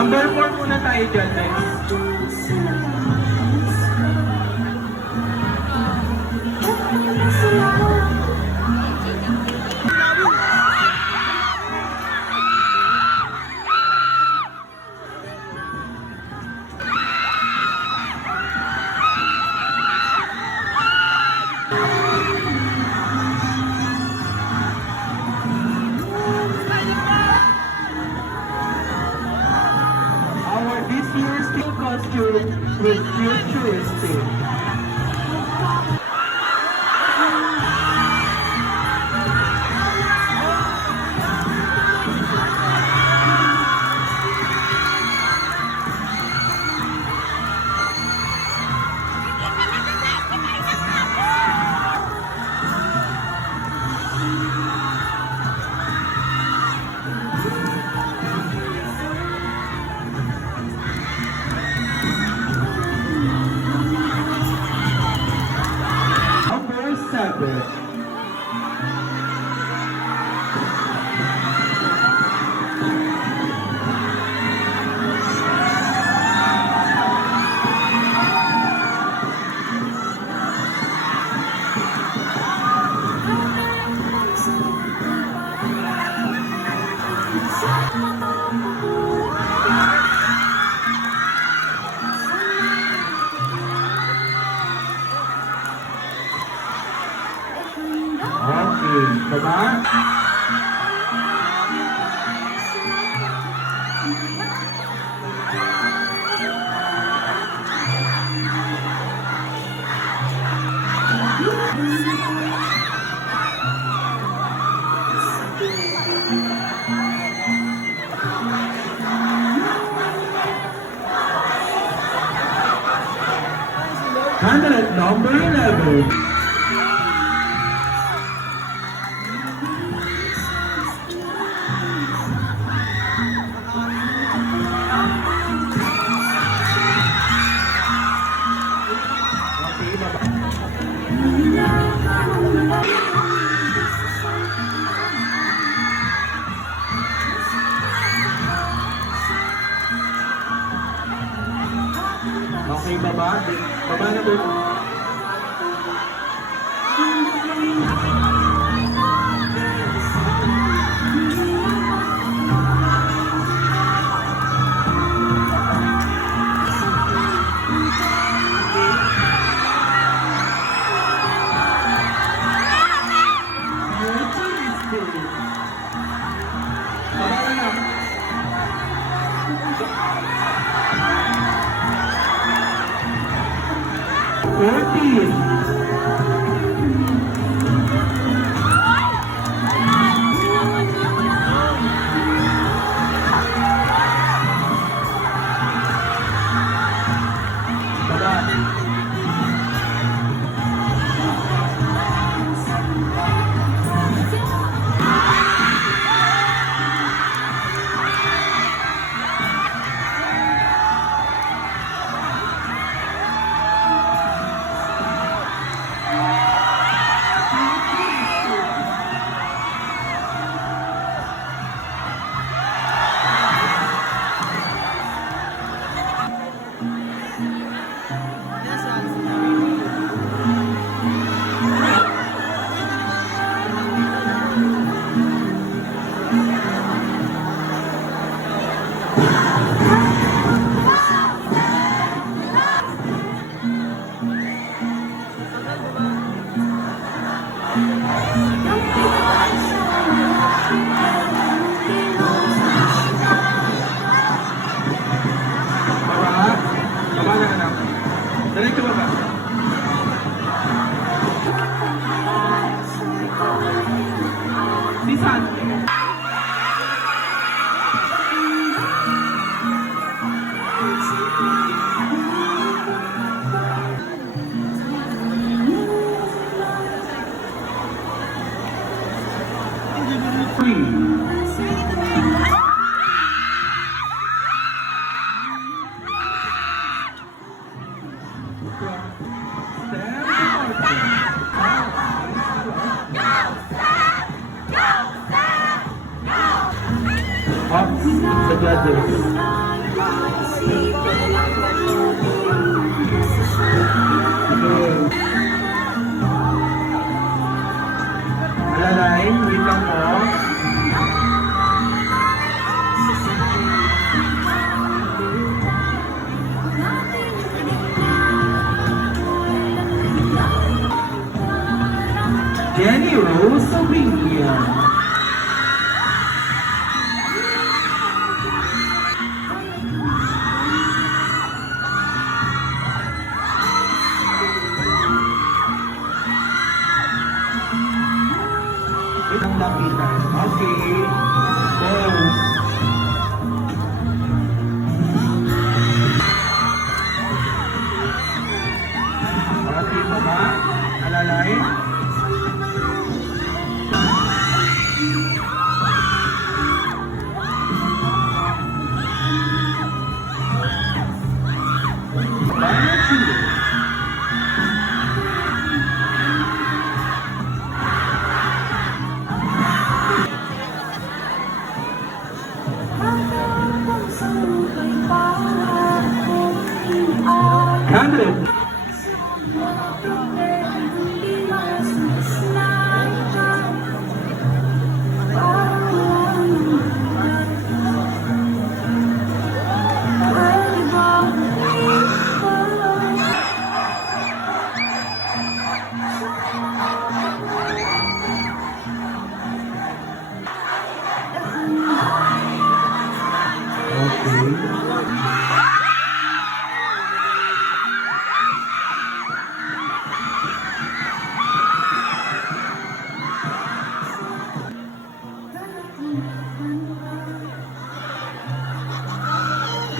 Number 4 muna tayo dyan, next. Our this year's team costume is futuristic. Number 7. Okay, baba. Candidate number 11. Okay, baba. Okay, baba. Baba na po. Baba na. 14. Diretso ba ba? Sisan. Up the judges. Alalay, wait lang po. Jenny Rose Sabrina. Ang lapitan. Okay. Rose. Mga tipo ba? Alalay? Candidate.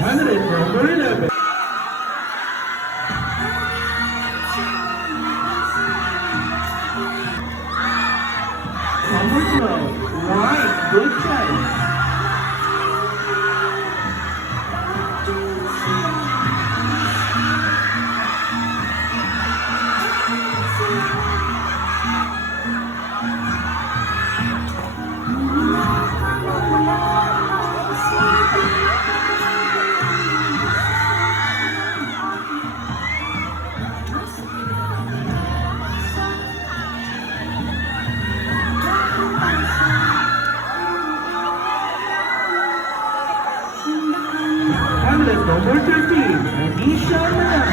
Candidate number 11. Number 12. Right, good choice. Candidate number 13, Anisha Manan.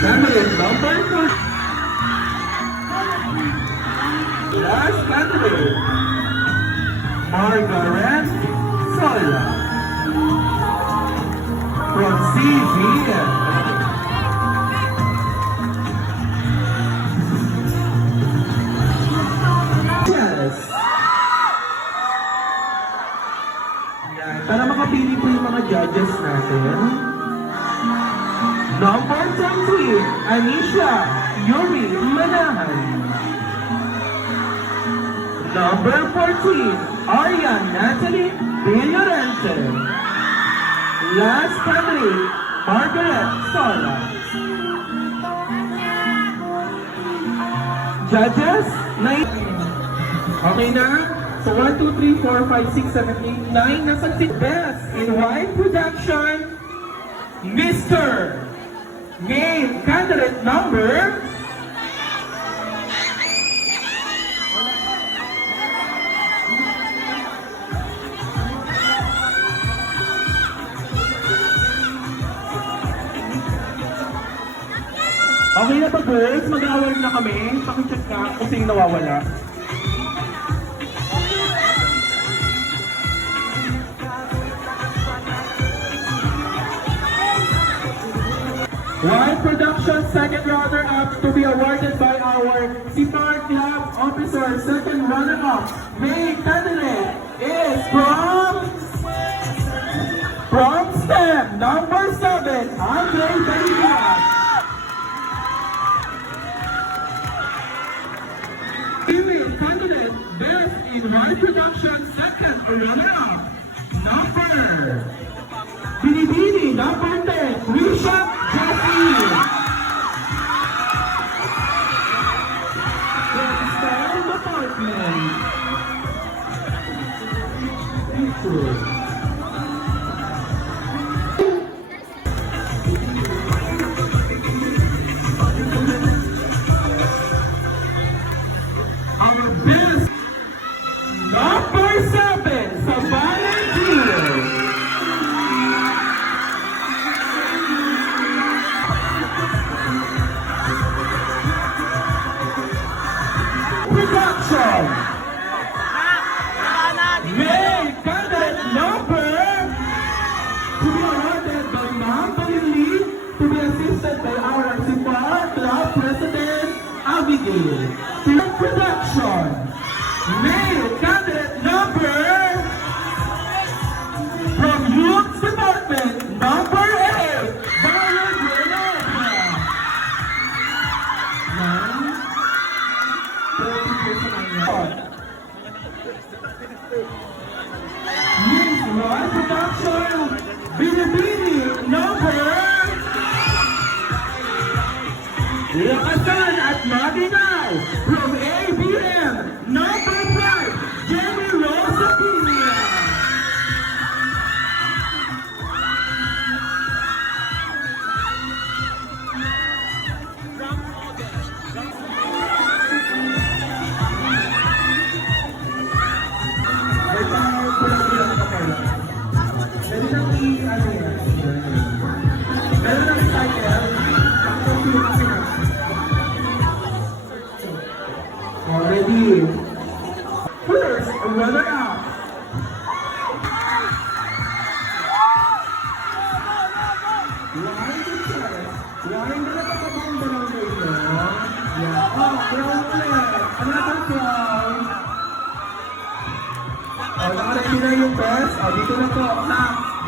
Candidate number 2. Last candidate, Margaret Sola. From CVM. Yes. Yan. Para makapili po yung mga judges natin. Number 20, Anisha Yuri Manahan. Number 14, Arian Natalie Villorente. Last candidate, Margaret Sola. Judges, 9. Okay na? So 1, 2, 3, 4, 5, 6, 7, 8, 9. Nasagsit best in wine production, Mr. Name candidate number. Okay na ba girls? Mag-awal na kami. Pakicheck na kung sino nawawala. Wine production second runner-up to be awarded by our CPAR Club officer. Second runner-up, main candidate is from STEM, number 7, Andre Benitez. Female candidate, best in wine production second runner-up, number Binibini, number 10, Risha Jeffrey. From Style Department. Our best number 7 sa volunteer. Production. May candidate number to be awarded by Ma'am Bailey to be assisted by our Sipar Club President Abigail. Production. May candidate number from Youth Department number 8, Violet Renata. Miss Roy Production, Binibini number Lakasan at Maginaw from ABM number 5, Jenny Rosa Pina. Already. First, runner up. Line na nakakabanda lang dito. Yeah. Oh, crown ulit. Another crown. Oh, nakarating na yung best. Oh, dito na po.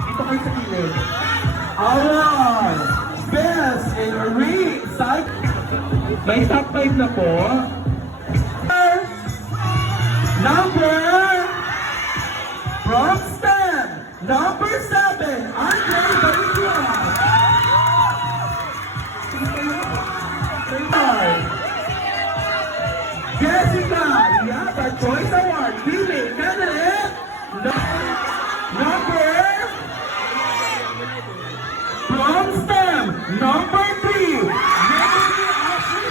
Dito kayo sa kilid. Alright. Best in re-side. May top 5 na po. Number from STEM, number 7, Andre Barilla. Jessica Yapa Choice Award, female candidate. Number from STEM, number 3, Melanie Ashley.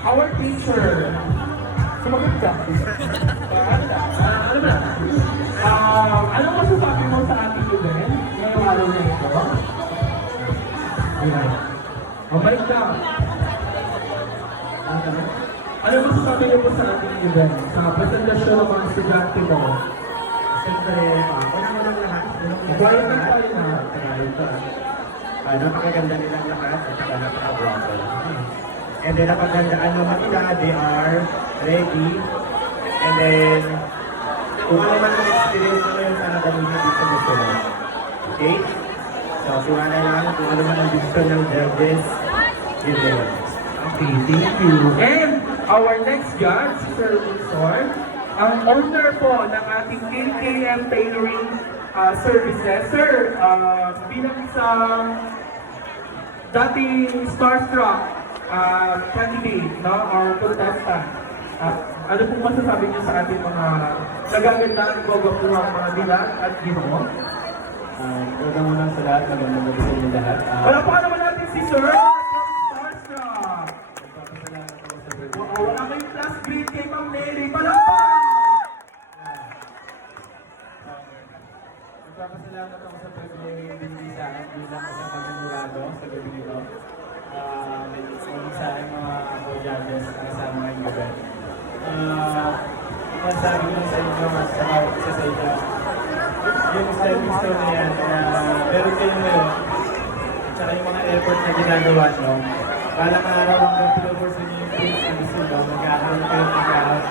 Our teacher, sumagot ka. Anong masasabi mo sa ating event? Ngayong araw na ito? Balik ka. Anong masasabi niyo po sa ating event? Sa presentasyon ng mga estudyante mo? Siyempre, una mo lang lahat. Quiet na tayo na. Napakaganda nilang lahat at saka napaka-bravo. And then, napagandaan naman nila, they are ready. And then, kung ano man ang experience mo yung sana gamitin dito gusto mo. Okay? So, tiwala lang kung ano man ang gusto ng judges, yun yun. Okay, thank you. And our next judge, Sir Wilson, ang owner po ng ating KKM Tailoring Services. Sir, bilang isang dating starstruck candidate, no, or contestant, ano pong masasabi niyo sa ating mga nagagandang gogapuhang mga dilag at ginoo? Magandang muna sa lahat, magandang gabi sa inyo lahat. Wala pa naman natin si Sir from Starstruck. Wala kayong class grade kay Ma'am Nelly. Palakpak! Nagpapasalamat ako sa pagkakas binili sa akin bilang isang magmurado sa gabi nito. Sa aking mga judges na kasama ngayong gabi. Masasabi ko sa inyo at sa bawat isa sa inyo, yung stepping stone na yan, meron kayo ngayon, at saka yung mga effort na ginagawa nyo, balang araw hanggang pinuporsin nyo yung things na gusto nyo, magkakaroon kayo ng pagkakas.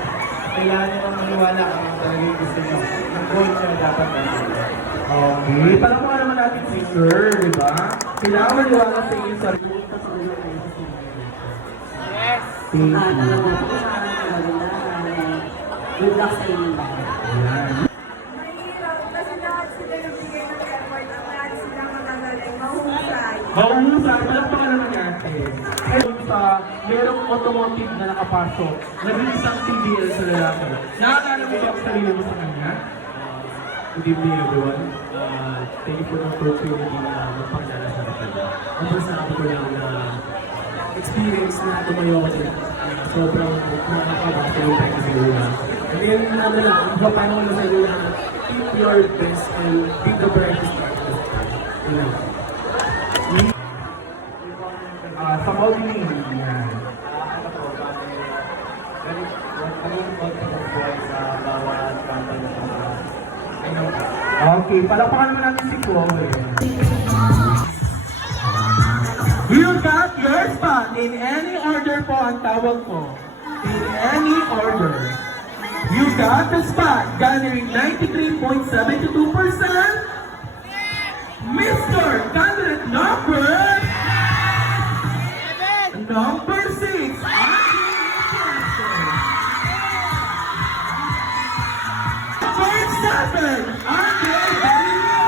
Kailangan nyo ng maniwala kung ano talaga yung gusto nyo. Yung goal nyo dapat na. Okay, parang mga naman natin si Sir, di ba? Kailangan maniwala sa inyo sa Yes! Thank Saka you. talagang kagandahan. Good luck sa inyo lahat. Ayan. Mahirap kasi lahat sila nagbigay ng effort at lahat sila magagaling, mahusay. Mahusay, palakpakan naman natin. Ayun sa merong automotive na nakapasok, naging isang TBL sa lalaki. Nakakala mo ba ang sarili mo sa kanya? Good evening everyone. Thank you for the opportunity na magpakilala sa akin. Ang masasabi ko lang na experience na tumayo ako din. Sobrang nakakaba sa yung tayo sa lula. And then naman lang, ang paano ko lang sa lula na keep your best and be the brightest part of the you know. Sa modeling, yan. Ano po, ganun confident boy sa bawat company na Okay, palakpakan naman natin si Chloe. You got your spot in any order po ang tawag ko. In any order. You got the spot, gathering 93.72%. Mr. Candidate number 6. Number 7, Andre Barilla.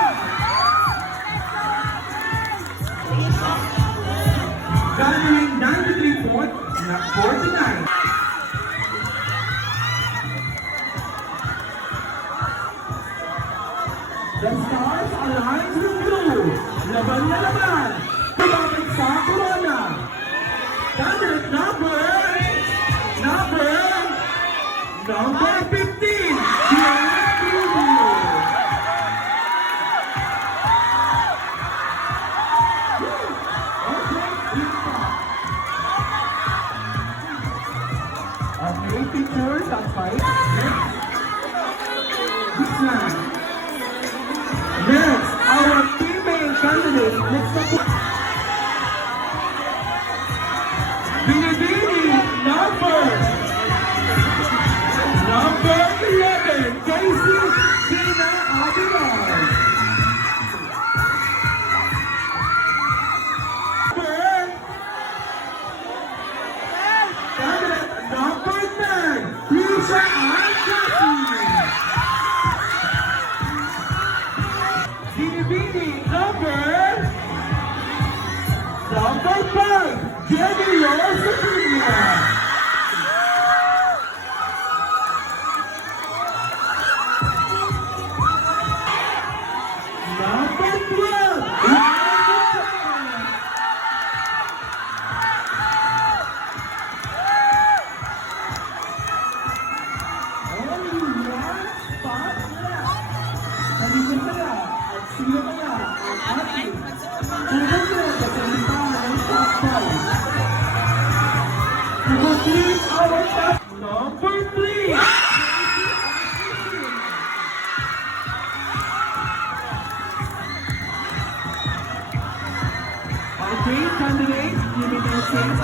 Gathering 93.49. The Stars aligns with blue. Laban na laban. Lumapit sa Corona. Candidate number 15. Diana Cruz. Okay, pictures, that's fine. This one. Next, our female candidate. Next up. Binibini, number 11, Casey Sina Aguilar. Number 10, Lisa Anjasi. Binibini, number 5, Jenny Rosapina. Number 12, only one spot left. Halika kaya at sino kaya ang ating sumunod sa listahan ng top 5. To complete our top number 3. Okay, candidates, give it a chance.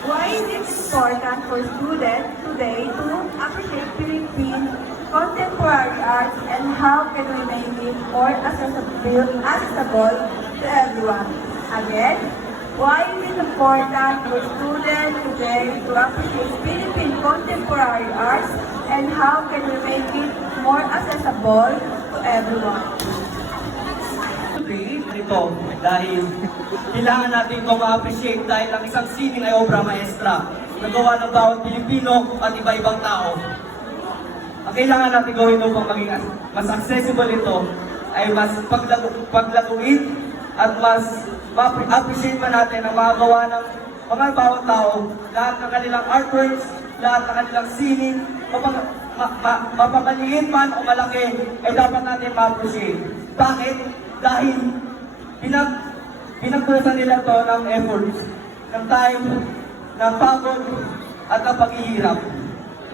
Why is it important for students today to appreciate Philippine contemporary art and how can we make it more accessible to everyone? Again, why is it important for students today to appreciate Philippine contemporary arts and how can we make it more accessible to everyone? Ito dahil kailangan natin itong ma-appreciate dahil ang isang sining ay obra maestra na gawa ng bawat Pilipino at iba-ibang tao. Ang kailangan natin gawin upang maging mas accessible ito ay mas paglaguin at mas ma-appreciate pa natin ang mga gawa ng mga bawat tao, lahat ng kanilang artworks, lahat ng kanilang sining, mapamaliit man o malaki, ay dapat natin ma-appreciate. Bakit? Dahil pinagpusan nila to ng efforts, ng time, ng pagod, at ng paghihirap.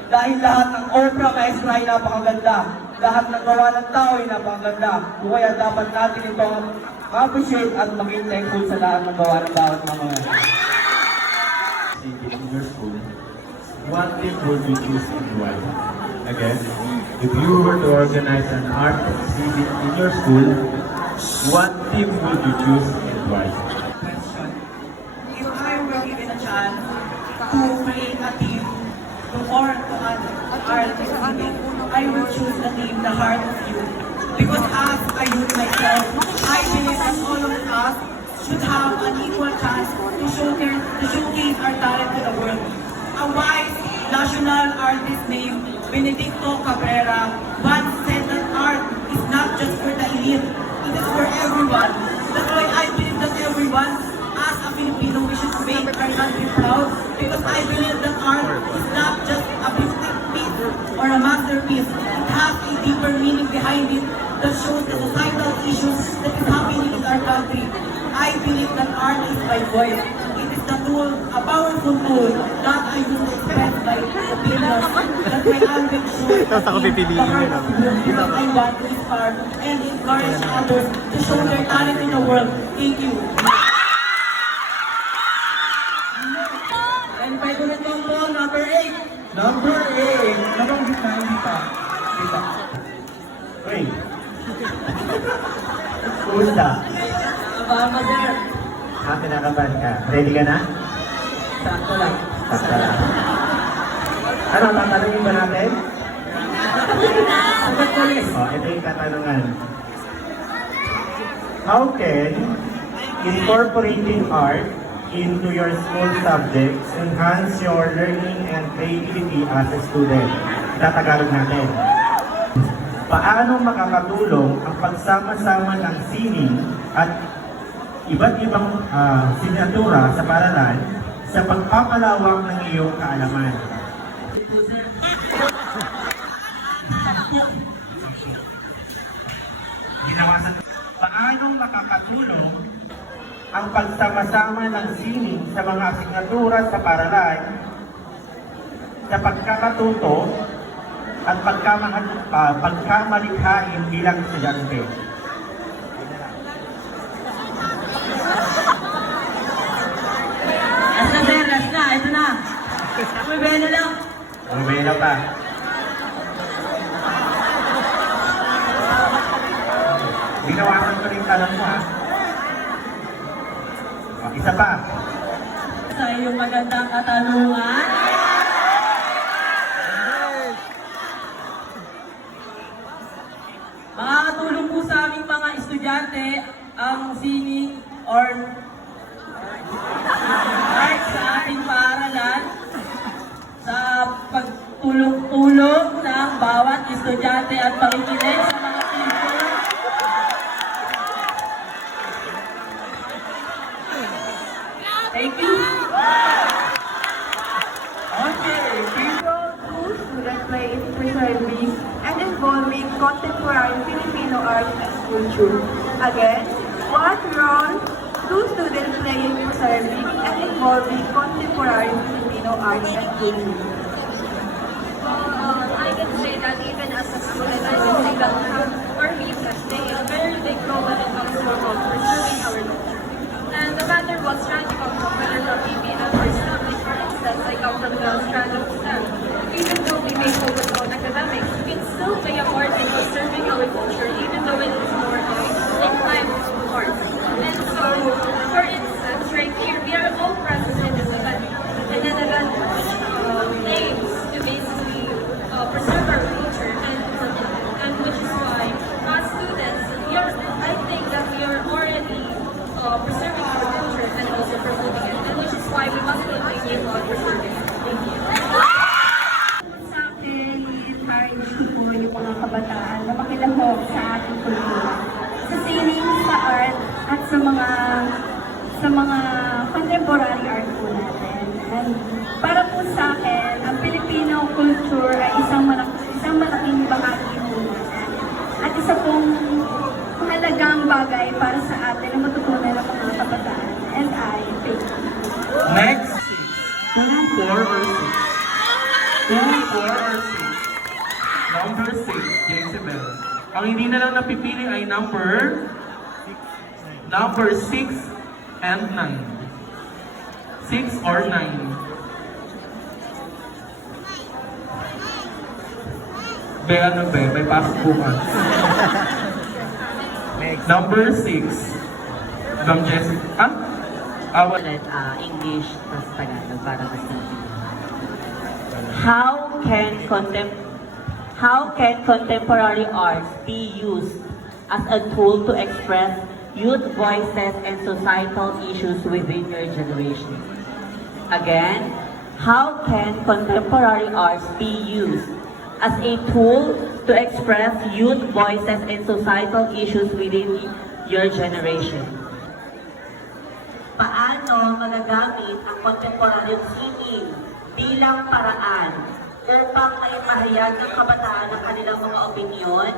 Dahil lahat ng obra maestra ay napakaganda. Lahat ng gawa ng tao ay napakaganda. Kaya dapat natin itong ma-appreciate at maging thankful sa lahat ng gawa ng bawat mga. City Junior School. what team would you choose and why? Again, if you were to organize an art exhibit in your school, what team would you choose and why? Question. If I were given a chance to create a team or to an art exhibit, I will choose the team, the Heart of Youth. Because as a youth myself, I believe that all of us should have an equal chance to showcase our talent to the world. A wise national artist named Benedicto Cabrera once said that art is not just for the elite, it is for everyone. That's why I believe that everyone, as a Filipino, we should make our country proud because I believe that art is not just a beautiful piece or a masterpiece. It has a deeper meaning behind it that shows the societal issues that is happening in our country. I believe that art is my voice. It is the tool, a powerful tool that I use to express my opinions. That my language shows the heart of youth because I want to inspire and encourage others to show their talent in the world. Thank you. And by the number 8. Number 8. Nabanggit na, hindi pa. Kita. Wait. Kumusta? Mama, sir. Kinakabahan ka. Ready ka na? Sakto lang. Basta lang. Ano, tatanungin ba natin? Ito yung katanungan. How can incorporating art into your school subjects enhance your learning and creativity as a student? Tatagalog natin. Paano makakatulong ang pagsama-sama ng sining at iba't ibang signatura sa paaralan sa pagpapalawak ng iyong kaalaman? Paano makakatulong ang pagsama-sama ng sining sa mga asignatura sa paaralan sa pagkakatuto at pagkamalikhain bilang estudyante? Last na, sir. Last na. Ito na. Umibeno lang. Umibeno pa. Binawasan ko rin tanong mo, ha? Isa pa. Sa iyong magandang katanungan. Makakatulong po sa aming mga estudyante ang singing or art sa ating paaralan sa pagtulong-tulong ng bawat estudyante at pakikinig sa mga teacher. Thank you. Okay, Role two students play in preserving and involving contemporary Filipino art and culture. Again, what role do students play in preserving and involving contemporary Filipino art and culture? I can say that even as a student, I can say that for me, they are very big role when it comes to preserving our culture. And no matter what strand you come from, whether from BPM or STEM, like for instance, I come from the strand of STEM. Even though we may focus on academics, we can still play a part in preserving our culture, even though it is more inclined to arts. And so, for instance, right here, we are all present in this event. And an event which aims to basically preserve our culture and which is why, as students, I think that we are already preserving our culture and also promoting it, and which is why we must continue on preserving it. Thank you. Sa akin, i-encourage ko po yung mga kabataan na makilahok sa ating kultura. Sa sining, sa art, at sa mga contemporary art po natin. And para po sa akin, ang Filipino culture ay isang malaking bahagi po natin. At isa pong mahalagang bagay para sa atin na matutunan ng mga kabataan. And I thank you. Next, 2, 4, or 6? 2, 4, or 6? Number 6, Jezebel. Ang hindi na lang napipili ay number 6 and 9. 6 or 9. May pasok bukas. Number 6. Ma'am Jessica. Ulit, English tas Tagalog para mas naintindihan. How can contemporary arts be used as a tool to express youth voices and societal issues within your generation? Again, how can contemporary arts be used as a tool to express youth voices and societal issues within your generation? Paano magagamit ang contemporary singing bilang paraan upang maipahayag ng kabataan ang kanilang mga opinyon,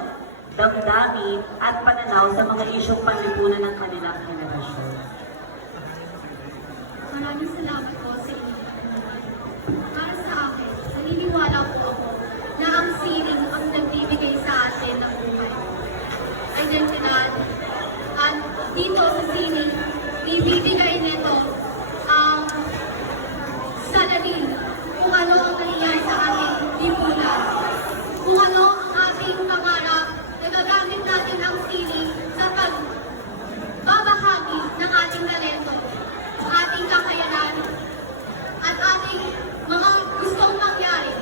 damdamin at pananaw sa mga isyong panlipunan ng kanilang henerasyon? Maraming salamat po sa inyo. Para sa akin, naniniwala po ako na ang sining ang nagbibigay sa atin ng buhay. Identidad. At dito sa sining, ibibigay nito ang salamin kung ano ang nangyayari sa ating lipunan. Kung ano ang ating pangarap, nagagamit natin ang sining sa pagbabahagi ng ating talento, ating kakayanan, at ating mga gustong mangyari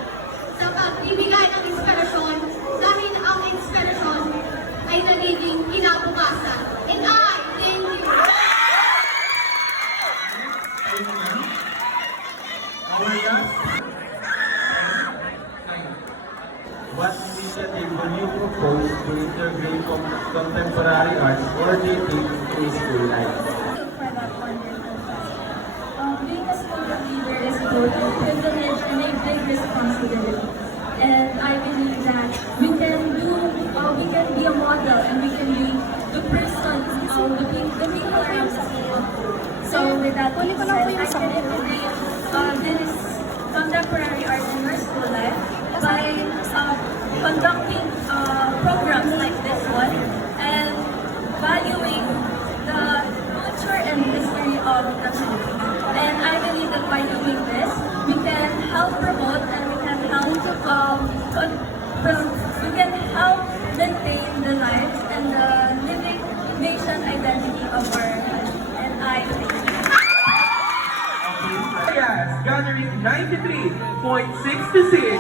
sa pagbibigay ng inspirasyon dahil ang inspirasyon ay nagiging kinabukasan. And I thank you. Our last. What initiative will you propose to integrate contemporary arts or creativity in school life? For that wonderful task. Being a student leader is both a privilege and a big responsibility. And I believe that we can be a model and we can be the person, the people around us. So with that being said, I can integrate this contemporary art in my school life by conducting programs like this one and valuing the culture and history of the Philippines. And I believe that by doing this, we can help promote and we can help maintain the lives and the living nation identity of our country. And I thank you. Yes, gathering 93.66.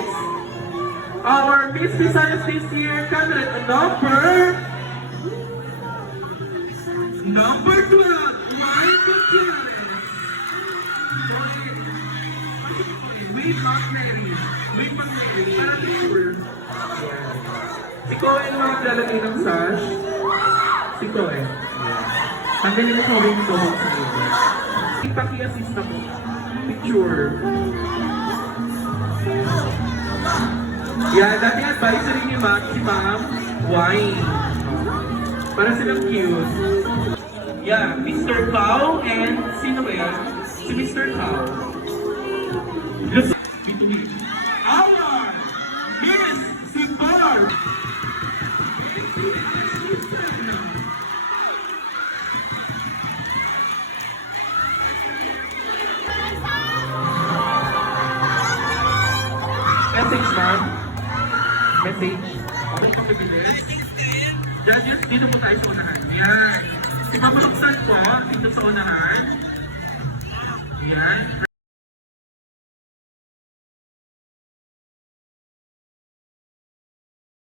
Our Miss Visayas this year, candidate number 12, Mike Gutierrez. Wait, Mary. Parang sure. Si Cohen ang maglalagay ng sash. Si Cohen. Tanggalin mo sa wing ko. Ipaki-assist na mo. Picture. Yeah, dati advisory ni si Ma'am, wine. Para silang cute. Yeah, Mr. Pao and sino ba yan? Si Mr. Pao. Our Miss Sipar. Message, ma'am. Message. Okay kang bibilis. Judges, dito po tayo sa unahan. Yan. Si Ma'am Roxanne po, dito sa unahan. Yan.